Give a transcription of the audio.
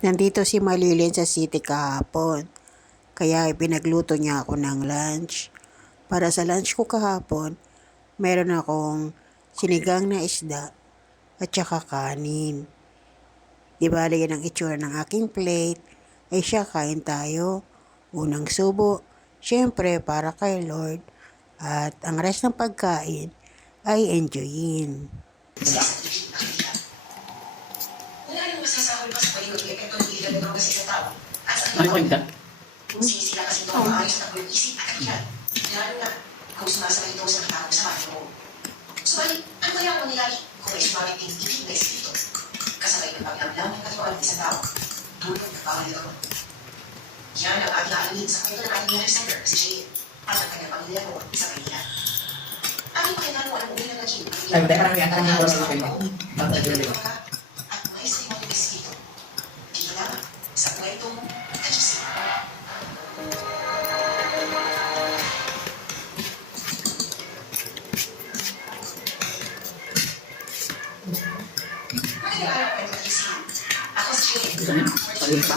Nandito si Malilin sa city kahapon, kaya pinagluto niya ako ng lunch. Para sa lunch ko kahapon, meron akong sinigang na isda at saka kanin. Di ba yan ang itsura ng aking plate? Ay siya, kain tayo. Unang subo, syempre para kay Lord. At ang rest ng pagkain ay enjoyin. Wala nang masasahol pa sa paligid kay ito ng ilalagaw kasi sa tao. At sa Ano iba, ka? sisila kasi ito ang maayos na pag-isip at katiyan. Lalo na kung sumasakay ito sa katawang sa mga mo. Subalit, ano kaya ang mangyayari kung may sumabit ng ibig na isip ito? Kasabay ng paglamlam ng katawan ng isang tao. Tulad ng pamilya ko. Yan ang ating alamin sa kwento ng ating Alexander si Jade at ang kanyang pamilya ko sa Maynila. Ating pakinggan mo ang unang naging Ay, hindi, parang yata ng oras ko yun. at may sa ibang espiritu. Dito lamang sa kwentong Kajisi. Magandang araw, kwento Kajisi. Ako si Jade. Ayun pa?